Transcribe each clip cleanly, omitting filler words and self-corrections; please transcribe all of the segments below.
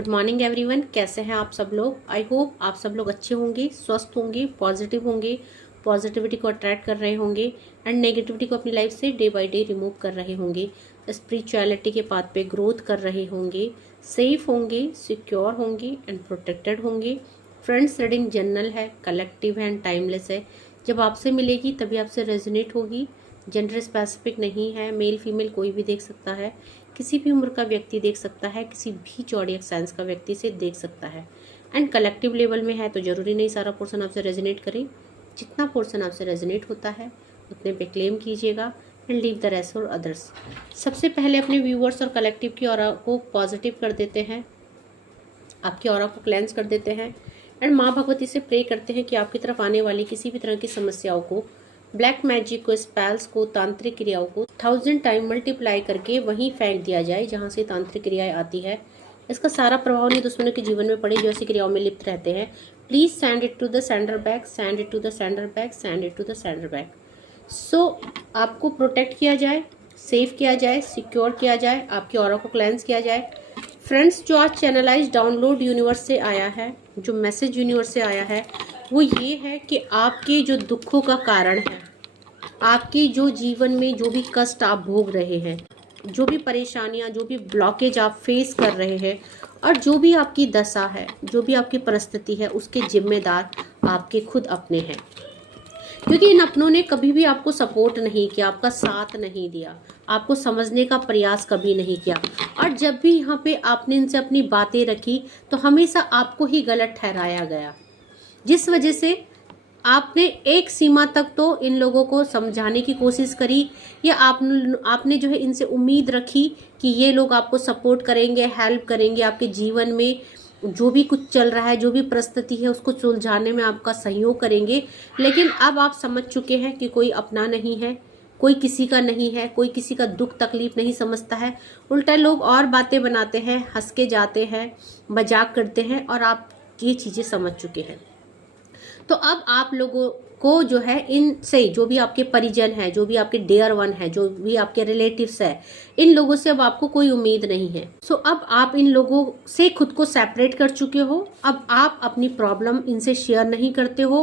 Good morning everyone, कैसे हैं आप सब लोग। आई होप आप सब लोग अच्छे होंगे, स्वस्थ होंगे, पॉजिटिव होंगे, पॉजिटिविटी को अट्रैक्ट कर रहे होंगे एंड नेगेटिविटी को अपनी लाइफ से डे बाय डे रिमूव कर रहे होंगे, स्पिरिचुअलिटी के पाथ पे ग्रोथ कर रहे होंगे, सेफ होंगे, सिक्योर होंगे एंड प्रोटेक्टेड होंगे। फ्रेंड्स, रीडिंग जनरल है, कलेक्टिव है एंड टाइमलेस है। जब आपसे मिलेगी तभी आपसे रेजोनेट होगी। जेंडर स्पेसिफिक नहीं है, मेल फीमेल कोई भी देख सकता है, किसी भी उम्र का व्यक्ति देख सकता है, किसी भी जॉडियक साइंस का व्यक्ति से देख सकता है एंड कलेक्टिव लेवल में है। तो जरूरी नहीं सारा पोर्शन आपसे रेजोनेट करे, जितना पोर्शन आपसे रेजोनेट होता है उतने पे क्लेम कीजिएगा and leave the rest for others. सबसे पहले अपने व्यूअर्स और कलेक्टिव की ऑरा को पॉजिटिव कर देते हैं, आपकी ऑरा को क्लेंस कर देते हैं एंड माँ भगवती से प्रे करते हैं कि आपकी तरफ आने वाली किसी भी तरह की समस्याओं को, ब्लैक मैजिक को, स्पेल्स को, तांत्रिक क्रियाओं को 1000 टाइम मल्टीप्लाई करके वहीं फेंक दिया जाए जहां से तांत्रिक क्रियाएं आती है। इसका सारा प्रभाव नहीं दुश्मनों के जीवन में पड़े जो ऐसी क्रियाओं में लिप्त रहते हैं। Please send it to the sender back, send it to the sender back, send it to the sender back. So आपको प्रोटेक्ट किया जाए, सेफ किया जाए, सिक्योर किया जाए, आपकी ऑरा को क्लेंस किया जाए। फ्रेंड्स, जो आज चैनलाइज डाउनलोड यूनिवर्स से आया है, जो मैसेज यूनिवर्स से आया है, वो ये है कि आपके जो दुखों का कारण है, आपके जो जीवन में जो भी कष्ट आप भोग रहे हैं, जो भी परेशानियां, जो भी ब्लॉकेज आप फेस कर रहे हैं और जो भी आपकी दशा है, जो भी आपकी परिस्थिति है, उसके जिम्मेदार आपके खुद अपने हैं। क्योंकि इन अपनों ने कभी भी आपको सपोर्ट नहीं किया, आपका साथ नहीं दिया, आपको समझने का प्रयास कभी नहीं किया और जब भी यहाँ पे आपने इनसे अपनी बातें रखी तो हमेशा आपको ही गलत ठहराया गया, जिस वजह से आपने एक सीमा तक तो इन लोगों को समझाने की कोशिश करी या आपने जो है इनसे उम्मीद रखी कि ये लोग आपको सपोर्ट करेंगे, हेल्प करेंगे, आपके जीवन में जो भी कुछ चल रहा है, जो भी परिस्थिति है उसको सुलझाने में आपका सहयोग करेंगे। लेकिन अब आप समझ चुके हैं कि कोई अपना नहीं है, कोई किसी का नहीं है, कोई किसी का दुख तकलीफ नहीं समझता है। उल्टा लोग और बातें बनाते हैं, हंस के जाते हैं, मजाक करते हैं और आप ये चीज़ें समझ चुके हैं। तो अब आप लोगों को जो है इनसे, जो भी आपके परिजन है, जो भी आपके डियर वन है, जो भी आपके रिलेटिव्स है, इन लोगों से अब आपको कोई उम्मीद नहीं है। सो अब आप इन लोगों से खुद को सेपरेट कर चुके हो। अब आप अपनी प्रॉब्लम इनसे शेयर नहीं करते हो।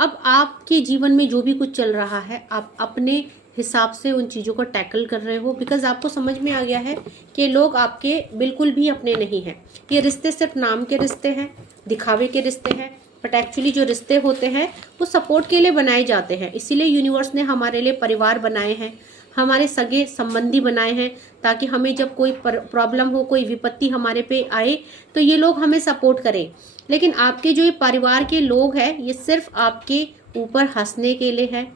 अब आपके जीवन में जो भी कुछ चल रहा है आप अपने हिसाब से उन चीज़ों को टैकल कर रहे हो, बिकॉज आपको समझ में आ गया है कि लोग आपके बिल्कुल भी अपने नहीं हैं। ये रिश्ते सिर्फ नाम के रिश्ते हैं, दिखावे के रिश्ते हैं, बट एक्चुअली जो रिश्ते होते हैं वो सपोर्ट के लिए बनाए जाते हैं। इसीलिए यूनिवर्स ने हमारे लिए परिवार बनाए हैं, हमारे सगे संबंधी बनाए हैं, ताकि हमें जब कोई प्रॉब्लम हो, कोई विपत्ति हमारे पे आए तो ये लोग हमें सपोर्ट करें। लेकिन आपके जो ये परिवार के लोग हैं ये सिर्फ आपके ऊपर हंसने के लिए है,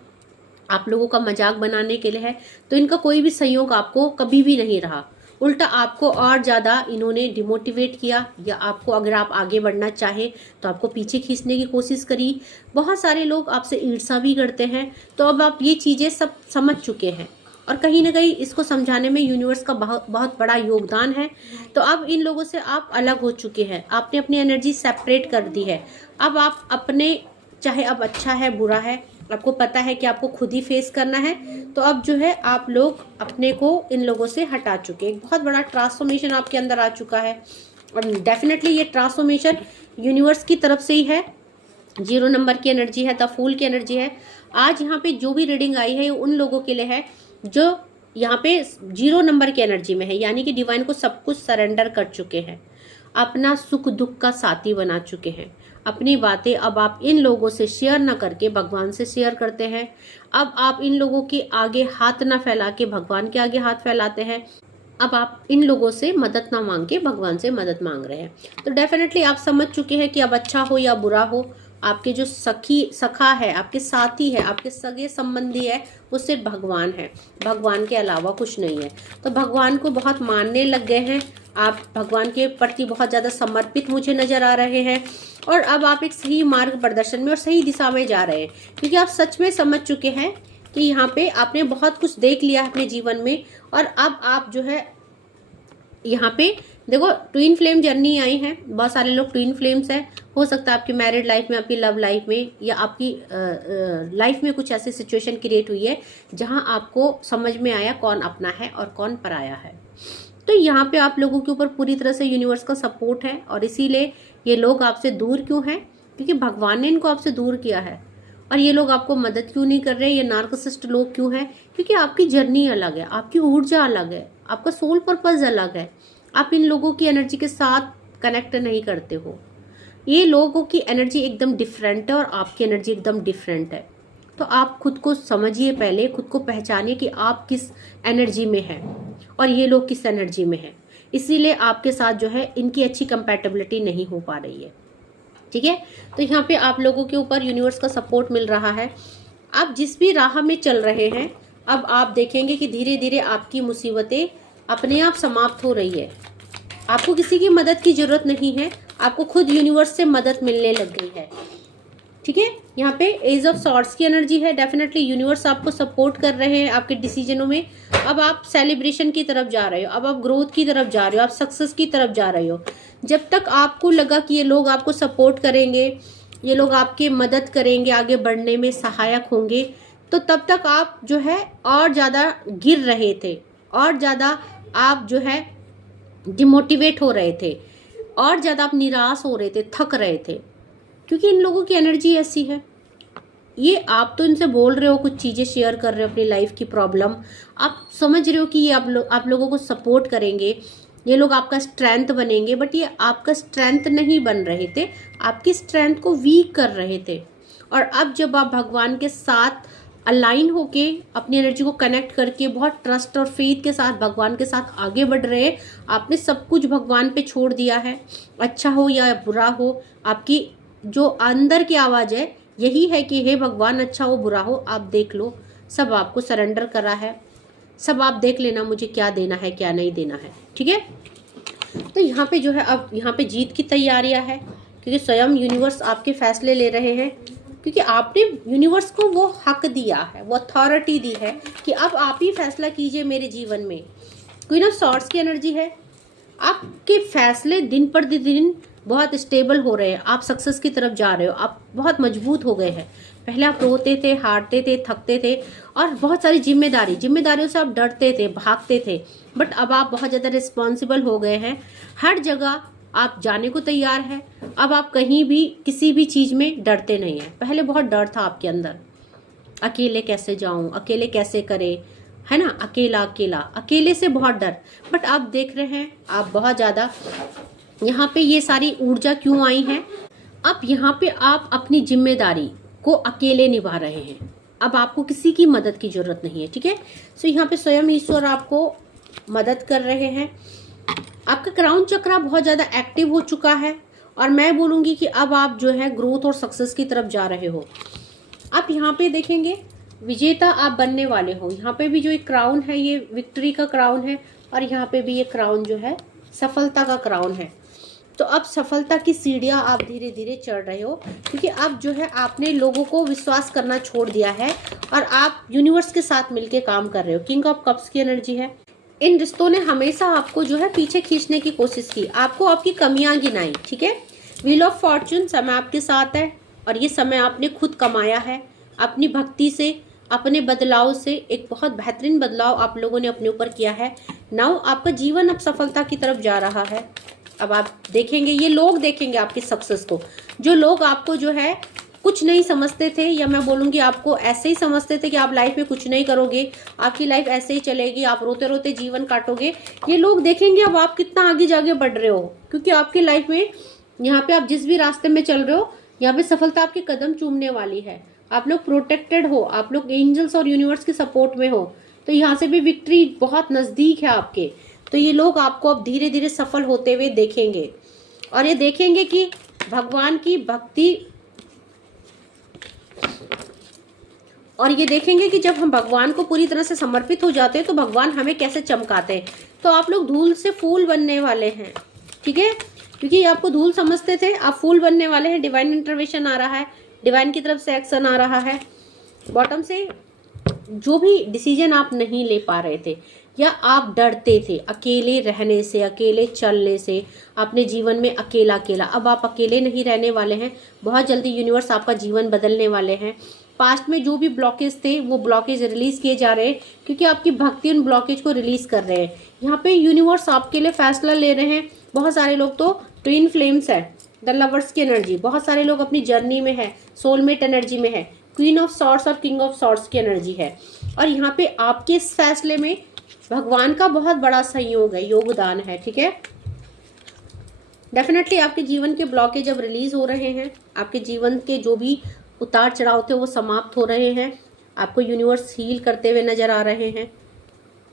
आप लोगों का मजाक बनाने के लिए है। तो इनका कोई भी सहयोग आपको कभी भी नहीं रहा, उल्टा आपको और ज़्यादा इन्होंने डिमोटिवेट किया, या आपको अगर आप आगे बढ़ना चाहे तो आपको पीछे खींचने की कोशिश करी। बहुत सारे लोग आपसे ईर्ष्या भी करते हैं। तो अब आप ये चीज़ें सब समझ चुके हैं और कहीं ना कहीं इसको समझाने में यूनिवर्स का बहुत बड़ा योगदान है। तो अब इन लोगों से आप अलग हो चुके हैं, आपने अपनी एनर्जी सेपरेट कर दी है। अब आप अपने, चाहे अब अच्छा है बुरा है, आपको पता है कि आपको खुद ही फेस करना है। तो अब जो है आप लोग अपने को इन लोगों से हटा चुके हैं। एक बहुत बड़ा ट्रांसफॉर्मेशन आपके अंदर आ चुका है और डेफिनेटली ये ट्रांसफॉर्मेशन यूनिवर्स की तरफ से ही है। 0 नंबर की एनर्जी है, द फूल की एनर्जी है। आज यहाँ पे जो भी रीडिंग आई है ये उन लोगों के लिए है जो यहाँ पे 0 नंबर की एनर्जी में है, यानी कि डिवाइन को सब कुछ सरेंडर कर चुके हैं, अपना सुख दुख का साथी बना चुके हैं। अपनी बातें अब आप इन लोगों से शेयर ना करके भगवान से शेयर करते हैं। अब आप इन लोगों के आगे हाथ ना फैला के भगवान के आगे हाथ फैलाते हैं। अब आप इन लोगों से मदद ना मांग के भगवान से मदद मांग रहे हैं। तो डेफिनेटली आप समझ चुके हैं कि अब अच्छा हो या बुरा हो, आपके जो सखा है, आपके साथी है, आपके सगे संबंधी है, वो सिर्फ भगवान है, भगवान के अलावा कुछ नहीं है। तो भगवान को बहुत मानने लग गए हैं आप, भगवान के प्रति बहुत ज़्यादा समर्पित मुझे नज़र आ रहे हैं और अब आप एक सही मार्ग प्रदर्शन में और सही दिशा में जा रहे हैं, क्योंकि आप सच में समझ चुके हैं कि यहाँ पे आपने बहुत कुछ देख लिया है अपने जीवन में। और अब आप जो है यहाँ पे देखो, ट्विन फ्लेम जर्नी आई है, बहुत सारे लोग ट्विन फ्लेम्स हैं। हो सकता है आपकी मैरिड लाइफ में, आपकी लव लाइफ में, या आपकी लाइफ में कुछ ऐसी सिचुएशन क्रिएट हुई है जहां आपको समझ में आया कौन अपना है और कौन पराया है। तो यहाँ पे आप लोगों के ऊपर पूरी तरह से यूनिवर्स का सपोर्ट है, और इसीलिए ये लोग आपसे दूर क्यों हैं, क्योंकि भगवान ने इनको आपसे दूर किया है। और ये लोग आपको मदद क्यों नहीं कर रहे, ये नार्सिसिस्ट लोग क्यों हैं, क्योंकि आपकी जर्नी अलग है, आपकी ऊर्जा अलग है, आपका सोल पर्पस अलग है। आप इन लोगों की एनर्जी के साथ कनेक्ट नहीं करते हो। ये लोगों की एनर्जी एकदम डिफरेंट है और आपकी एनर्जी एकदम डिफरेंट है। तो आप खुद को समझिए, पहले खुद को पहचानिए कि आप किस एनर्जी में हैं और ये लोग किस एनर्जी में हैं। इसीलिए आपके साथ जो है इनकी अच्छी कंपैटिबिलिटी नहीं हो पा रही है। ठीक है, तो यहाँ पे आप लोगों के ऊपर यूनिवर्स का सपोर्ट मिल रहा है। आप जिस भी राह में चल रहे हैं, अब आप देखेंगे कि धीरे धीरे आपकी मुसीबतें अपने आप समाप्त हो रही है। आपको किसी की मदद की जरूरत नहीं है, आपको खुद यूनिवर्स से मदद मिलने लग गई है। ठीक है, यहाँ पे एज ऑफ सॉर्ड्स की एनर्जी है। डेफिनेटली यूनिवर्स आपको सपोर्ट कर रहे हैं आपके डिसीजनों में। अब आप सेलिब्रेशन की तरफ जा रहे हो, अब आप ग्रोथ की तरफ जा रहे हो, आप सक्सेस की तरफ जा रहे हो। जब तक आपको लगा कि ये लोग आपको सपोर्ट करेंगे, ये लोग आपकी मदद करेंगे, आगे बढ़ने में सहायक होंगे, तो तब तक आप जो है और ज़्यादा गिर रहे थे, और ज़्यादा आप जो है डिमोटिवेट हो रहे थे, और ज़्यादा आप निराश हो रहे थे, थक रहे थे, क्योंकि इन लोगों की एनर्जी ऐसी है। ये आप तो इनसे बोल रहे हो, कुछ चीज़ें शेयर कर रहे हो अपनी लाइफ की प्रॉब्लम, आप समझ रहे हो कि ये आप लोगों को सपोर्ट करेंगे, ये लोग आपका स्ट्रेंथ बनेंगे, बट ये आपका स्ट्रेंथ नहीं बन रहे थे, आपकी स्ट्रेंथ को वीक कर रहे थे। और अब जब आप भगवान के साथ अलाइन होके अपनी एनर्जी को कनेक्ट करके बहुत ट्रस्ट और फेथ के साथ भगवान के साथ आगे बढ़ रहे हैं, आपने सब कुछ भगवान पे छोड़ दिया है। अच्छा हो या बुरा हो, आपकी जो अंदर की आवाज़ है यही है कि हे भगवान, अच्छा हो बुरा हो आप देख लो, सब आपको सरेंडर करा है, सब आप देख लेना मुझे क्या देना है क्या नहीं देना है। ठीक है, तो यहाँ पे जो है अब यहाँ पे जीत की तैयारियां है, क्योंकि स्वयं यूनिवर्स आपके फैसले ले रहे हैं, क्योंकि आपने यूनिवर्स को वो हक दिया है, वो अथॉरिटी दी है कि अब आप ही फैसला कीजिए मेरे जीवन में। क्वीन ऑफ सॉर्ड्स की एनर्जी है, आपके फैसले दिन पर दिन बहुत स्टेबल हो रहे हैं, आप सक्सेस की तरफ जा रहे हो, आप बहुत मजबूत हो गए हैं। पहले आप रोते थे, हारते थे, थकते थे, और बहुत सारी जिम्मेदारियों से आप डरते थे, भागते थे, बट अब आप बहुत ज़्यादा रिस्पॉन्सिबल हो गए हैं। हर जगह आप जाने को तैयार है, अब आप कहीं भी किसी भी चीज़ में डरते नहीं हैं। पहले बहुत डर था आपके अंदर, अकेले कैसे जाऊं, अकेले कैसे करे, है ना, अकेले से बहुत डर। बट आप देख रहे हैं आप बहुत ज़्यादा यहाँ पे ये सारी ऊर्जा क्यों आई है, अब यहाँ पे आप अपनी जिम्मेदारी को अकेले निभा रहे हैं, अब आपको किसी की मदद की जरूरत नहीं है। ठीक है, सो यहाँ पे स्वयं ईश्वर आपको मदद कर रहे हैं। आपका क्राउन चक्रा बहुत ज़्यादा एक्टिव हो चुका है, और मैं बोलूँगी कि अब आप जो है ग्रोथ और सक्सेस की तरफ जा रहे हो। आप यहाँ पे देखेंगे विजेता आप बनने वाले हो। यहाँ पे भी जो एक क्राउन है ये विक्ट्री का क्राउन है, और यहाँ पे भी ये क्राउन जो है सफलता का क्राउन है। तो अब सफलता की सीढ़ियाँ आप धीरे धीरे चढ़ रहे हो, क्योंकि अब जो है आपने लोगों को विश्वास करना छोड़ दिया है, और आप यूनिवर्स के साथ मिलके काम कर रहे हो। किंग ऑफ कप्स की एनर्जी है। इन रिश्तों ने हमेशा आपको जो है पीछे खींचने की कोशिश की, आपको आपकी कमियां गिनाई। ठीक है, व्हील ऑफ फॉर्चून, समय आपके साथ है, और ये समय आपने खुद कमाया है अपनी भक्ति से, अपने बदलाव से। एक बहुत बेहतरीन बदलाव आप लोगों ने अपने ऊपर किया है। नाउ आपका जीवन अब सफलता की तरफ जा रहा है। अब आप देखेंगे, ये लोग देखेंगे आपकी सक्सेस को। जो लोग आपको जो है कुछ नहीं समझते थे, या मैं बोलूँगी आपको ऐसे ही समझते थे कि आप लाइफ में कुछ नहीं करोगे, आपकी लाइफ ऐसे ही चलेगी, आप रोते रोते जीवन काटोगे, ये लोग देखेंगे अब आप कितना आगे जाके बढ़ रहे हो। क्योंकि आपकी लाइफ में यहाँ पे आप जिस भी रास्ते में चल रहे हो, यहाँ पे सफलता आपके कदम चूमने वाली है। आप लोग प्रोटेक्टेड हो, आप लोग एंजल्स और यूनिवर्स के सपोर्ट में हो, तो यहाँ से भी विक्ट्री बहुत नज़दीक है आपके। तो ये लोग आपको अब धीरे धीरे सफल होते हुए देखेंगे, और ये देखेंगे कि भगवान की भक्ति, और ये देखेंगे कि जब हम भगवान को पूरी तरह से समर्पित हो जाते हैं तो भगवान हमें कैसे चमकाते हैं। तो आप लोग धूल से फूल बनने वाले हैं। ठीक है, क्योंकि आपको धूल समझते थे, आप फूल बनने वाले हैं। डिवाइन इंटरवेंशन आ रहा है, डिवाइन की तरफ से एक्शन आ रहा है। बॉटम से जो भी डिसीजन आप नहीं ले पा रहे थे, या आप डरते थे अकेले रहने से, अकेले चलने से, अपने जीवन में अकेला, अब आप अकेले नहीं रहने वाले हैं। बहुत जल्दी यूनिवर्स आपका जीवन बदलने वाले हैं। पास्ट में जो भी ब्लॉकेज थे वो ब्लॉकेज रिलीज किए जा रहे हैं, क्योंकि आपकी भक्ति उन ब्लॉकेज को रिलीज कर रहे हैं। यहाँ पे यूनिवर्स आपके लिए फैसला ले रहे हैं। बहुत सारे लोग तो ट्विन फ्लेम्स है, द लवर्स की एनर्जी, बहुत सारे लोग अपनी जर्नी में है, सोलमेट एनर्जी में है, क्वीन ऑफ सॉर्ड्स और किंग ऑफ सॉर्ड्स की एनर्जी है। और यहाँ पे आपके इस फैसले में भगवान का बहुत बड़ा सहयोग है, योगदान है, ठीक है। डेफिनेटली आपके जीवन के ब्लॉकेज अब रिलीज हो रहे हैं, आपके जीवन के जो भी उतार चढ़ाव थे वो समाप्त हो रहे हैं, आपको यूनिवर्स हील करते हुए नजर आ रहे हैं।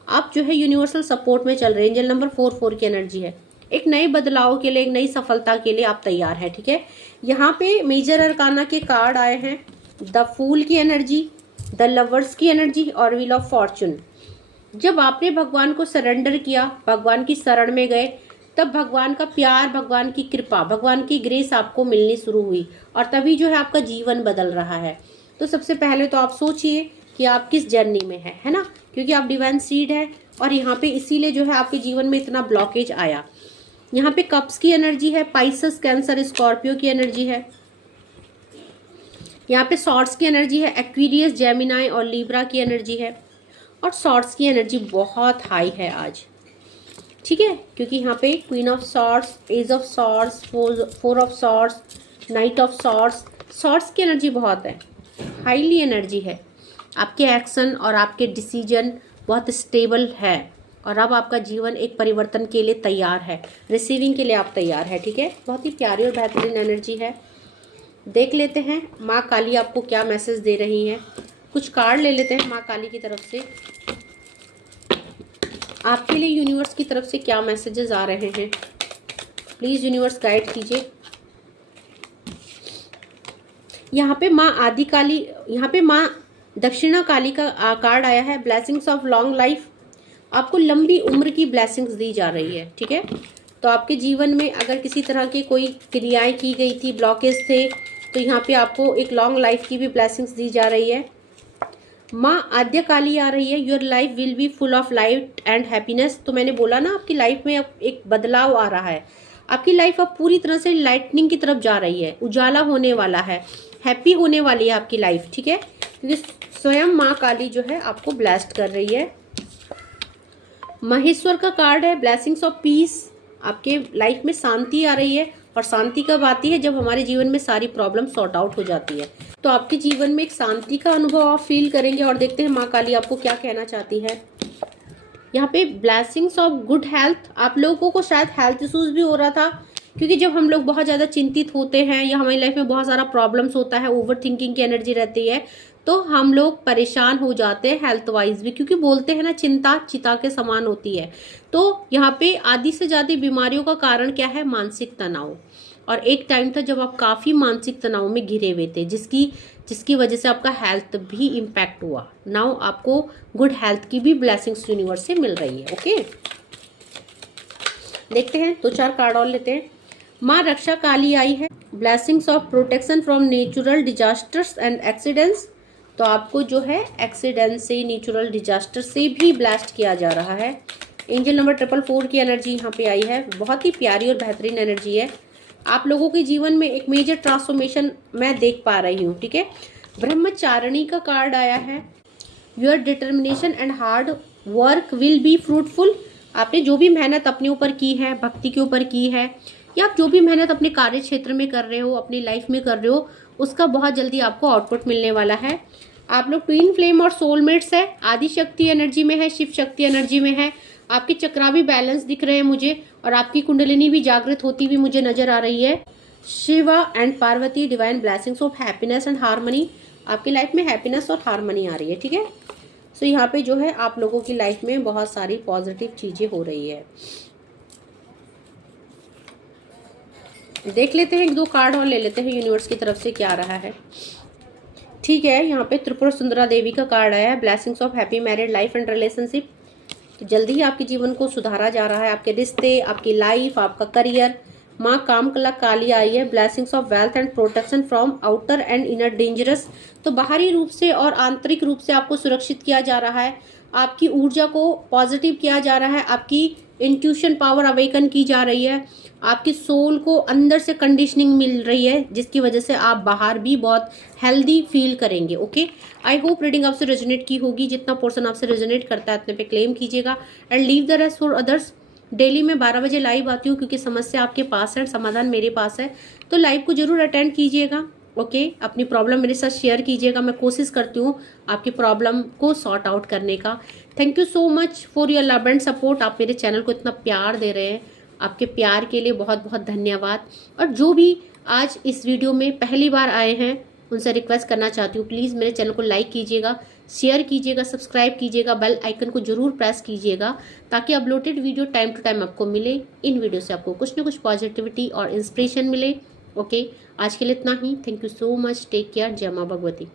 आप जो है यूनिवर्सल सपोर्ट में चल रहे हैं। एंजल नंबर 44 की एनर्जी है। एक नए बदलाव के लिए, एक नई सफलता के लिए आप तैयार हैं, ठीक है। यहाँ पे मेजर अरकाना के कार्ड आए हैं, द फूल की एनर्जी, द लवर्स की एनर्जी और व्हील ऑफ फॉर्चून। जब आपने भगवान को सरेंडर किया, भगवान की शरण में गए, तब भगवान का प्यार, भगवान की कृपा, भगवान की ग्रेस आपको मिलनी शुरू हुई और तभी जो है आपका जीवन बदल रहा है। तो सबसे पहले तो आप सोचिए कि आप किस जर्नी में है ना, क्योंकि आप डिवाइन सीड है और यहाँ पे इसीलिए जो है आपके जीवन में इतना ब्लॉकेज आया। यहाँ पे कप्स की एनर्जी है, पाइसेस, कैंसर, स्कॉर्पियो की एनर्जी है। यहाँ पे सॉर्ड्स की एनर्जी है, एक्वेरियस, जेमिनाई और लीब्रा की एनर्जी है। और सॉर्ड्स की एनर्जी बहुत हाई है आज, ठीक है, क्योंकि यहाँ पे queen of swords, ace of swords, four of swords, knight of swords, swords की एनर्जी बहुत है, हाईली एनर्जी है। आपके एक्शन और आपके डिसीजन बहुत स्टेबल है और अब आपका जीवन एक परिवर्तन के लिए तैयार है, रिसीविंग के लिए आप तैयार है, ठीक है। बहुत ही प्यारी और बेहतरीन एनर्जी है। देख लेते हैं माँ काली आपको क्या मैसेज दे रही हैं। कुछ कार्ड ले लेते हैं माँ काली की तरफ से, आपके लिए यूनिवर्स की तरफ से क्या मैसेजेस आ रहे हैं। प्लीज यूनिवर्स गाइड कीजिए। यहाँ पे माँ आदि काली, यहाँ पे माँ दक्षिणा काली का कार्ड आया है, ब्लेसिंग्स ऑफ लॉन्ग लाइफ। आपको लंबी उम्र की ब्लेसिंग्स दी जा रही है, ठीक है। तो आपके जीवन में अगर किसी तरह की कोई क्रियाएं की गई थी, ब्लॉकेज थे, तो यहाँ पे आपको एक लॉन्ग लाइफ की भी ब्लेसिंग्स दी जा रही है। माँ आद्य काली आ रही है, your life will be full of light and happiness. तो मैंने बोला ना आपकी लाइफ में अब एक बदलाव आ रहा है, आपकी लाइफ अब पूरी तरह से लाइटनिंग की तरफ जा रही है, उजाला होने वाला है, हैप्पी होने वाली है आपकी लाइफ, ठीक है, क्योंकि स्वयं माँ काली जो है आपको ब्लेस्ड कर रही है। महेश्वर का कार्ड है, ब्लेसिंग्स ऑफ पीस। आपके लाइफ में शांति आ रही है और शांति कब आती है, जब हमारे जीवन में सारी प्रॉब्लम सॉर्ट आउट हो जाती है। तो आपके जीवन में एक शांति का अनुभव आप फील करेंगे। और देखते हैं माँ काली आपको क्या कहना चाहती है। यहाँ पे ब्लेसिंग्स ऑफ गुड हेल्थ। आप लोगों को शायद हेल्थ इश्यूज भी हो रहा था, क्योंकि जब हम लोग बहुत ज़्यादा चिंतित होते हैं या हमारी लाइफ में बहुत सारा प्रॉब्लम्स होता है, ओवर थिंकिंग की एनर्जी रहती है, तो हम लोग परेशान हो जाते हैं हेल्थ वाइज भी, क्योंकि बोलते हैं ना चिंता चिता के समान होती है। तो यहाँ पे आधी से ज़्यादा बीमारियों का कारण क्या है, मानसिक तनाव। और एक टाइम था जब आप काफ़ी मानसिक तनाव में घिरे हुए थे, जिसकी वजह से आपका हेल्थ भी इम्पैक्ट हुआ। नाउ आपको गुड हेल्थ की भी ब्लेसिंग्स यूनिवर्स से मिल रही है। ओके, देखते हैं, 2-4 कार्ड और लेते हैं। माँ रक्षा काली आई है, blessings of protection from natural disasters and accidents. तो आपको जो है एक्सीडेंट से, नेचुरल डिजास्टर से भी ब्लास्ट किया जा रहा है। एंजल नंबर 444 की एनर्जी यहाँ पे आई है, बहुत ही प्यारी और बेहतरीन एनर्जी है। आप लोगों के जीवन में एक मेजर ट्रांसफॉर्मेशन मैं देख पा रही हूँ, ठीक है। ब्रह्मचारिणी का कार्ड आया है, your determination and hard work will be fruitful. आपने जो भी मेहनत अपने ऊपर की है, भक्ति के ऊपर की है, या आप जो भी मेहनत अपने कार्य क्षेत्र में कर रहे हो, अपनी लाइफ में कर रहे हो, उसका बहुत जल्दी आपको आउटपुट मिलने वाला है। आप लोग ट्विन फ्लेम और सोलमेट्स है, आदि शक्ति एनर्जी में है, शिव शक्ति एनर्जी में है। आपके चक्रा भी बैलेंस दिख रहे हैं मुझे और आपकी कुंडलिनी भी जागृत होती हुई मुझे नजर आ रही है। Shiva and Parvati divine blessings of happiness and harmony. आपकी लाइफ में हैप्पीनेस और हार्मनी आ रही है, ठीक है। सो यहाँ पे जो है आप लोगों की लाइफ में बहुत सारी पॉजिटिव चीजें हो रही है। देख लेते हैं, 1-2 कार्ड और ले लेते हैं यूनिवर्स की तरफ से क्या आ रहा है। ठीक है, यहाँ पे त्रिपुरा सुंदरा देवी का कार्ड आया है, blessings of happy married life and relationship. तो जल्दी ही आपके जीवन को सुधारा जा रहा है, आपके रिश्ते, आपकी लाइफ, आपका करियर। माँ कामकला काली आई है, blessings of wealth and protection from outer and inner dangerous. तो बाहरी रूप से और आंतरिक रूप से आपको सुरक्षित किया जा रहा है, आपकी ऊर्जा को पॉजिटिव किया जा रहा है, आपकी इंट्यूशन पावर अवेकन की जा रही है, आपकी सोल को अंदर से कंडीशनिंग मिल रही है, जिसकी वजह से आप बाहर भी बहुत हेल्दी फील करेंगे। ओके, आई होप रीडिंग आपसे रेजोनेट की होगी। जितना पोर्शन आपसे रेजोनेट करता है अपने पे क्लेम कीजिएगा and leave the rest for others. Daily मैं 12 बजे लाइव आती हूँ, क्योंकि समस्या आपके पास है, समाधान मेरे पास है, तो लाइव को जरूर अटेंड कीजिएगा। ओके, अपनी प्रॉब्लम मेरे साथ शेयर कीजिएगा, मैं कोशिश करती हूँ आपकी प्रॉब्लम को सॉर्ट आउट करने का। Thank you so much for your love and support. आप मेरे चैनल को इतना प्यार दे रहे हैं, आपके प्यार के लिए बहुत बहुत धन्यवाद। और जो भी आज इस वीडियो में पहली बार आए हैं, उनसे रिक्वेस्ट करना चाहती हूँ, प्लीज़ मेरे चैनल को लाइक कीजिएगा, शेयर कीजिएगा, सब्सक्राइब कीजिएगा, बेल आइकन को जरूर प्रेस कीजिएगा, ताकि uploaded video time to time आपको मिले। इन वीडियो से आपको कुछ ना कुछ पॉजिटिविटी और इंस्पिरेशन मिले। ओके, आज के लिए इतना ही। Thank you so much, take care, जय माँ भगवती।